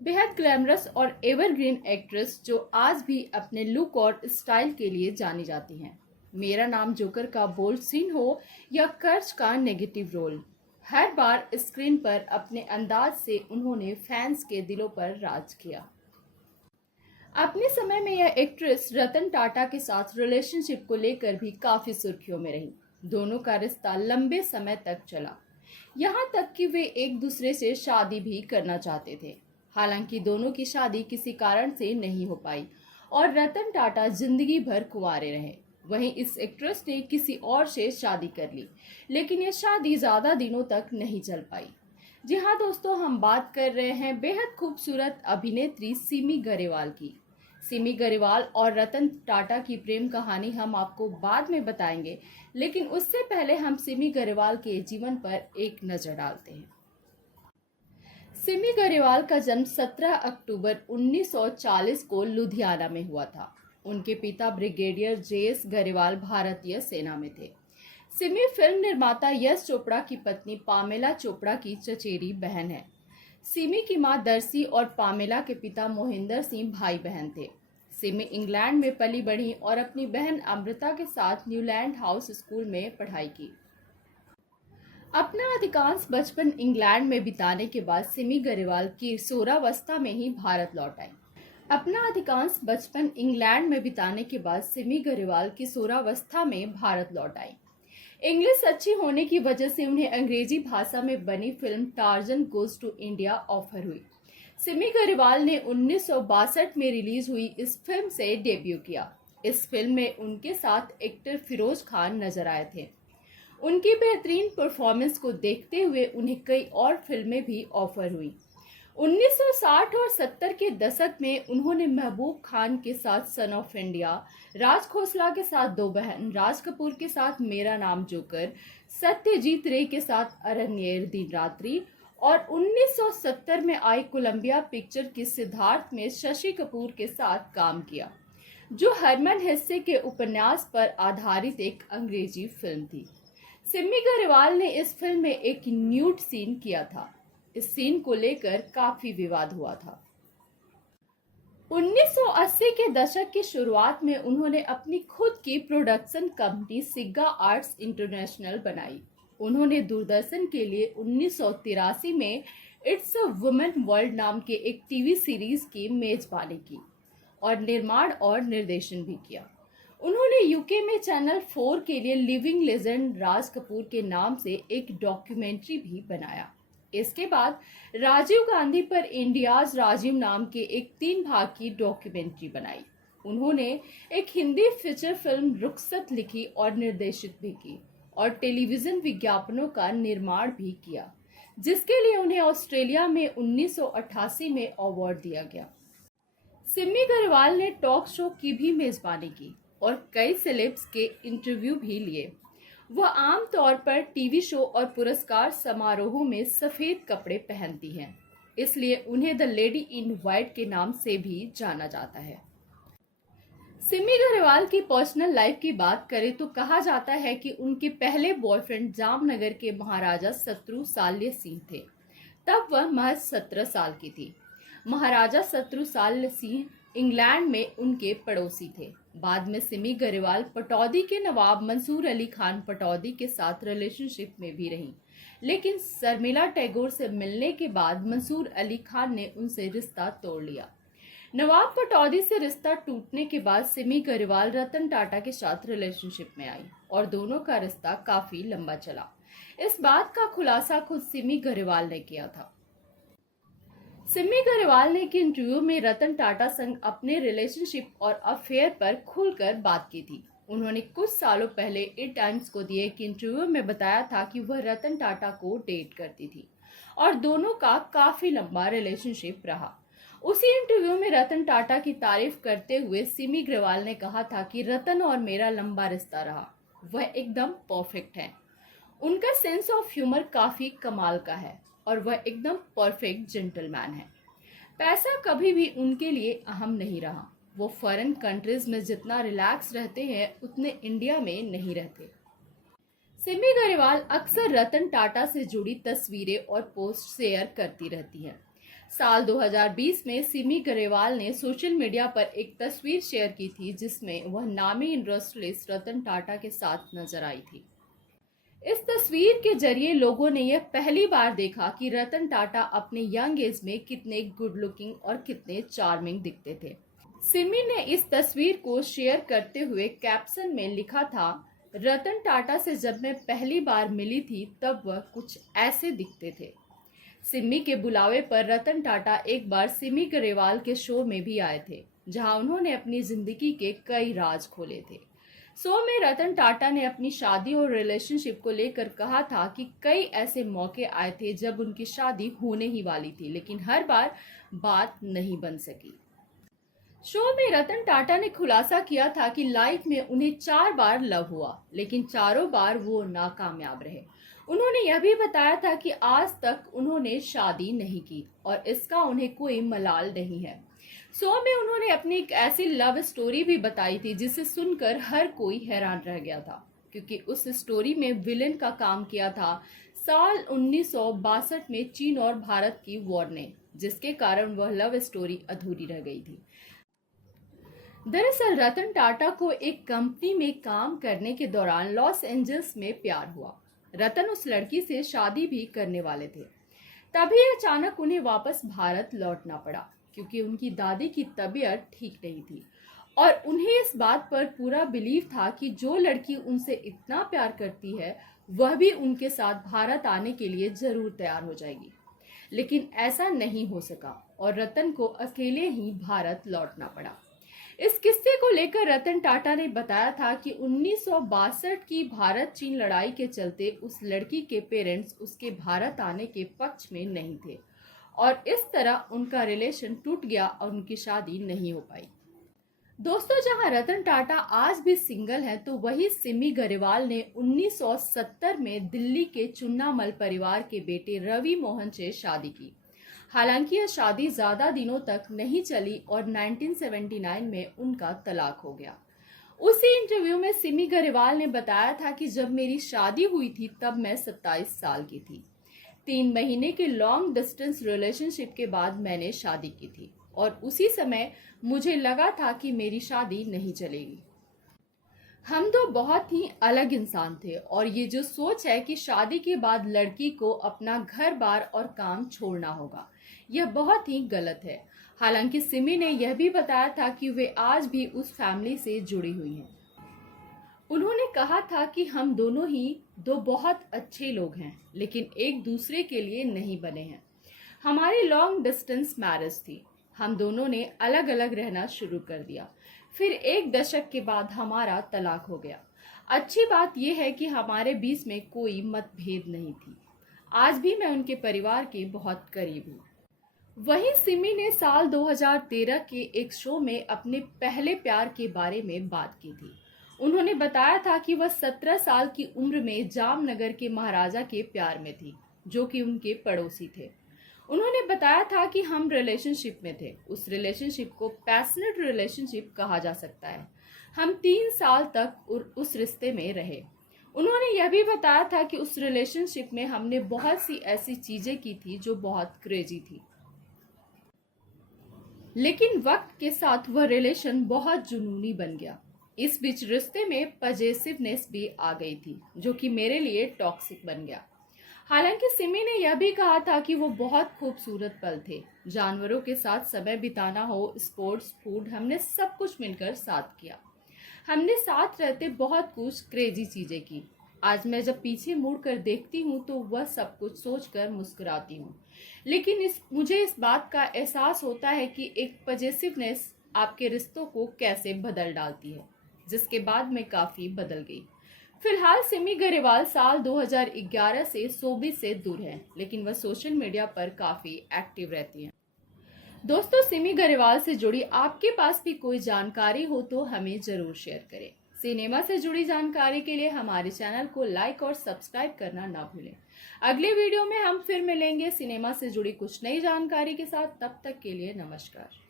बेहद ग्लैमरस और evergreen actress जो आज भी अपने लुक और स्टाइल के लिए जानी जाती हैं। मेरा नाम जोकर का बोल्ड सीन हो या कर्ज का नेगेटिव रोल, हर बार स्क्रीन पर अपने अंदाज से उन्होंने फैंस के दिलों पर राज किया। अपने समय में यह एक्ट्रेस रतन टाटा के साथ रिलेशनशिप को लेकर भी काफी सुर्खियों में रही। दोनों का रिश्ता लंबे समय तक चला, यहाँ तक कि वे एक दूसरे से शादी भी करना चाहते थे। हालांकि दोनों की शादी किसी कारण से नहीं हो पाई और रतन टाटा जिंदगी भर कुंवारे रहे। वहीं इस एक्ट्रेस ने किसी और से शादी कर ली, लेकिन ये शादी ज्यादा दिनों तक नहीं चल पाई। जी हाँ दोस्तों, हम बात कर रहे हैं बेहद खूबसूरत अभिनेत्री सिमी गरेवाल की। सिमी गरेवाल और रतन टाटा की प्रेम कहानी हम आपको बाद में बताएंगे, लेकिन उससे पहले हम सिमी गरेवाल के जीवन पर एक नजर डालते हैं। सिमी गरेवाल का जन्म 17 अक्टूबर 1940 को लुधियाना में हुआ था। उनके पिता ब्रिगेडियर जेएस गरेवाल भारतीय सेना में थे। सिमी फिल्म निर्माता यश चोपड़ा की पत्नी पामेला चोपड़ा की चचेरी बहन है। सिमी की मां दर्शी और पामेला के पिता मोहिंदर सिंह भाई बहन थे। सिमी इंग्लैंड में पली बढ़ी और अपनी बहन अमृता के साथ न्यूलैंड हाउस स्कूल में पढ़ाई की। अपना अधिकांश बचपन इंग्लैंड में बिताने के बाद सिमी गरेवाल किशोरावस्था में ही भारत लौट आई। अपना अधिकांश बचपन इंग्लैंड में बिताने के बाद सिमी गरेवाल किशोरावस्था में भारत लौट आई। इंग्लिश अच्छी होने की वजह से उन्हें अंग्रेजी भाषा में बनी film Tarzan goes to India offer हुई। सिमी गरेवाल ने 1962 में रिलीज हुई इस फिल्म से डेब्यू किया। इस फिल्म में उनके साथ एक्टर फिरोज खान नजर आए थे। उनकी बेहतरीन परफॉर्मेंस को देखते हुए उन्हें कई और फिल्में भी ऑफर हुई। 1960 और 70 के दशक में उन्होंने महबूब खान के साथ son of India, Raj Khosla के साथ दो बहन, राज कपूर के साथ मेरा नाम जोकर, सत्यजीत रे के साथ अरण्येर दिन रात्रि और 1970 में आई कोलंबिया पिक्चर की सिद्धार्थ में शशि कपूर के साथ काम किया, जो हरमन हेस्से के उपन्यास पर आधारित एक अंग्रेजी फिल्म थी। सिमी गरेवाल ने इस फिल्म में एक न्यूड सीन किया था। इस सीन को लेकर काफी विवाद हुआ था। 1980 के दशक की शुरुआत में उन्होंने अपनी खुद की प्रोडक्शन कंपनी सिग्गा आर्ट्स इंटरनेशनल बनाई। उन्होंने दूरदर्शन के लिए 1983 में इट्स अ वुमेन वर्ल्ड नाम के एक टीवी सीरीज की मेजबानी की और निर्माण और निर्देशन भी किया। उन्होंने यूके में चैनल 4 के लिए लिविंग लेजेंड राज कपूर के नाम से एक डॉक्यूमेंट्री भी बनाया। इसके बाद राजीव गांधी पर इंडियाज राजीव नाम के एक 3 भाग की डॉक्यूमेंट्री बनाई। उन्होंने एक हिंदी फीचर फिल्म रुखसत लिखी और निर्देशित भी की और टेलीविजन विज्ञापनों का निर्माण भी किया, जिसके लिए उन्हें ऑस्ट्रेलिया में 1988 में अवार्ड दिया गया। सिमी गरेवाल ने टॉक शो की भी मेजबानी की और कई सेलेब्स के इंटरव्यू भी लिए। वह आमतौर पर टीवी शो और पुरस्कार समारोहों में सफेद कपड़े पहनती हैं, इसलिए उन्हें द लेडी इन व्हाइट के नाम से भी जाना जाता है। सिमी गरेवाल की पर्सनल लाइफ की बात करें तो कहा जाता है कि उनके पहले बॉयफ्रेंड जामनगर के महाराजा शत्रुसाल्य सिंह थे। तब वह महज 17 साल की थी। महाराजा शत्रुसाल्य सिंह इंग्लैंड में उनके पड़ोसी थे। बाद में सिमी गरेवाल पटौदी के नवाब मंसूर अली खान पटौदी के साथ रिलेशनशिप में भी रहीं, लेकिन शर्मिला टैगोर से मिलने के बाद मंसूर अली खान ने उनसे रिश्ता तोड़ लिया। नवाब पटौदी से रिश्ता टूटने के बाद सिमी गरेवाल रतन टाटा के साथ रिलेशनशिप में आई और दोनों का रिश्ता काफी लंबा चला। इस बात का खुलासा खुद सिमी गरेवाल ने किया था। सिमी गरेवाल ने एक इंटरव्यू में रतन टाटा संग अपने रिलेशनशिप और अफेयर पर खुलकर बात की थी। उन्होंने कुछ सालों पहले इट टाइम्स को दिए एक इंटरव्यू में बताया था कि वह रतन टाटा को डेट करती थी और दोनों का काफी लंबा रिलेशनशिप रहा। उसी इंटरव्यू में रतन टाटा की तारीफ करते हुए सिमी गरेवाल ने कहा था कि रतन और मेरा लंबा रिश्ता रहा, वह एकदम परफेक्ट है। उनका सेंस ऑफ ह्यूमर काफी कमाल का है और वह एकदम परफेक्ट जेंटलमैन है। पैसा कभी भी उनके लिए अहम नहीं रहा। वो फॉरेन कंट्रीज में जितना रिलैक्स रहते हैं उतने इंडिया में नहीं रहते। सिमी गरेवाल अक्सर रतन टाटा से जुड़ी तस्वीरें और पोस्ट शेयर करती रहती हैं। साल 2020 में सिमी गरेवाल ने सोशल मीडिया पर एक तस्वीर शेयर की थी जिसमें वह नामी इंडस्ट्रियलिस्ट रतन टाटा के साथ नजर आई थी। इस तस्वीर के जरिए लोगों ने यह पहली बार देखा कि रतन टाटा अपने यंग एज में कितने गुड लुकिंग और कितने चार्मिंग दिखते थे। सिमी ने इस तस्वीर को शेयर करते हुए कैप्शन में लिखा था, रतन टाटा से जब मैं पहली बार मिली थी तब वह कुछ ऐसे दिखते थे। सिमी के बुलावे पर रतन टाटा एक बार सिमी गरेवाल के शो में भी आए थे, जहां उन्होंने अपनी जिंदगी के कई राज खोले थे। शो में रतन टाटा ने अपनी शादी और रिलेशनशिप को लेकर कहा था कि कई ऐसे मौके आए थे जब उनकी शादी होने ही वाली थी, लेकिन हर बार बात नहीं बन सकी। शो में रतन टाटा ने खुलासा किया था कि लाइफ में उन्हें 4 बार लव हुआ, लेकिन चारों बार वो नाकामयाब रहे। उन्होंने यह भी बताया था कि आज तक उन्होंने शादी नहीं की और इसका उन्हें कोई मलाल नहीं है। शो में उन्होंने अपनी एक ऐसी लव स्टोरी भी बताई थी जिसे सुनकर हर कोई हैरान रह गया था, क्योंकि उस स्टोरी में विलेन का काम किया था साल 1962 में चीन और भारत की वॉर ने, जिसके कारण वह लव स्टोरी अधूरी रह गई थी। दरअसल रतन टाटा को एक कंपनी में काम करने के दौरान लॉस एंजल्स में प्यार हुआ। रतन उस लड़की से शादी भी करने वाले थे। तभी अचानक उन्हें वापस भारत लौटना पड़ा, क्योंकि उनकी दादी की तबीयत ठीक नहीं थी और उन्हें इस बात पर पूरा बिलीव था कि जो लड़की उनसे इतना प्यार करती है वह भी उनके साथ भारत आने के लिए जरूर तैयार हो जाएगी। लेकिन ऐसा नहीं हो सका और रतन को अकेले ही भारत लौटना पड़ा। इस किस्से को लेकर रतन टाटा ने बताया था कि 1962 की भारत चीन लड़ाई के चलते उस लड़की के पेरेंट्स उसके भारत आने के पक्ष में नहीं थे और इस तरह उनका रिलेशन टूट गया और उनकी शादी नहीं हो पाई। दोस्तों, जहां रतन टाटा आज भी सिंगल हैं, तो वही सिमी गरेवाल ने 1970 में दिल्ली के चुन्नामल परिवार के बेटे रवि मोहन से शादी की। हालांकि यह शादी ज्यादा दिनों तक नहीं चली और 1979 में उनका तलाक हो गया। उसी इंटरव्यू में सिमी गरेवाल ने बताया था कि जब मेरी शादी हुई थी तब मैं 27 साल की थी। 3 महीने के लॉन्ग डिस्टेंस रिलेशनशिप के बाद मैंने शादी की थी और उसी समय मुझे लगा था कि मेरी शादी नहीं चलेगी। हम तो बहुत ही अलग इंसान थे और ये जो सोच है कि शादी के बाद लड़की को अपना घर बार और काम छोड़ना होगा, यह बहुत ही गलत है। हालांकि सिमी ने यह भी बताया था कि वे आज भी उस फैमिली से जुड़ी हुई हैं। उन्होंने कहा था कि हम दोनों ही 2 बहुत अच्छे लोग हैं, लेकिन एक दूसरे के लिए नहीं बने हैं। हमारी लॉन्ग डिस्टेंस मैरिज थी। हम दोनों ने अलग अलग रहना शुरू कर दिया। फिर 1 दशक के बाद हमारा तलाक हो गया। अच्छी बात यह है कि हमारे बीच में कोई मतभेद नहीं थी। आज भी मैं उनके परिवार के बहुत करीब हूँ। वहीं सिमी ने साल 2013 के एक शो में अपने पहले प्यार के बारे में बात की थी। उन्होंने बताया था कि वह 17 साल की उम्र में जामनगर के महाराजा के प्यार में थी, जो कि उनके पड़ोसी थे। उन्होंने बताया था कि हम रिलेशनशिप में थे। उस रिलेशनशिप को पैशनेट रिलेशनशिप कहा जा सकता है। हम 3 साल तक उस रिश्ते में रहे। उन्होंने यह भी बताया था कि उस रिलेशनशिप में हमने बहुत सी ऐसी चीजें की थी जो बहुत क्रेजी थी, लेकिन वक्त के साथ वह रिलेशन बहुत जुनूनी बन गया। इस बीच रिश्ते में पजेसिवनेस भी आ गई थी, जो कि मेरे लिए टॉक्सिक बन गया। हालांकि सिमी ने यह भी कहा था कि वो बहुत खूबसूरत पल थे। जानवरों के साथ समय बिताना हो, स्पोर्ट्स, फूड, हमने सब कुछ मिलकर साथ किया। हमने साथ रहते बहुत कुछ क्रेजी चीजें की। आज मैं जब पीछे मुड़कर देखती हूँ तो वह सब कुछ सोचकर मुस्कुराती हूँ। लेकिन मुझे इस बात का एहसास होता है कि एक पजेसिवनेस आपके रिश्तों को कैसे बदल डालती है, जिसके बाद मैं काफी बदल गई। फिलहाल सिमी गरेवाल साल 2011 से शोबिज से दूर हैं, लेकिन वह सोशल मीडिया पर काफी एक्टिव रहती हैं। दोस्तों, सिमी गरेवाल से जुड़ी आपके पास भी कोई जानकारी हो तो हमें जरूर शेयर करें। सिनेमा से जुड़ी जानकारी के लिए हमारे चैनल को लाइक और सब्सक्राइब करना ना भूलें। अगले वीडियो में हम फिर मिलेंगे सिनेमा से जुड़ी कुछ नई जानकारी के साथ। तब तक के लिए नमस्कार।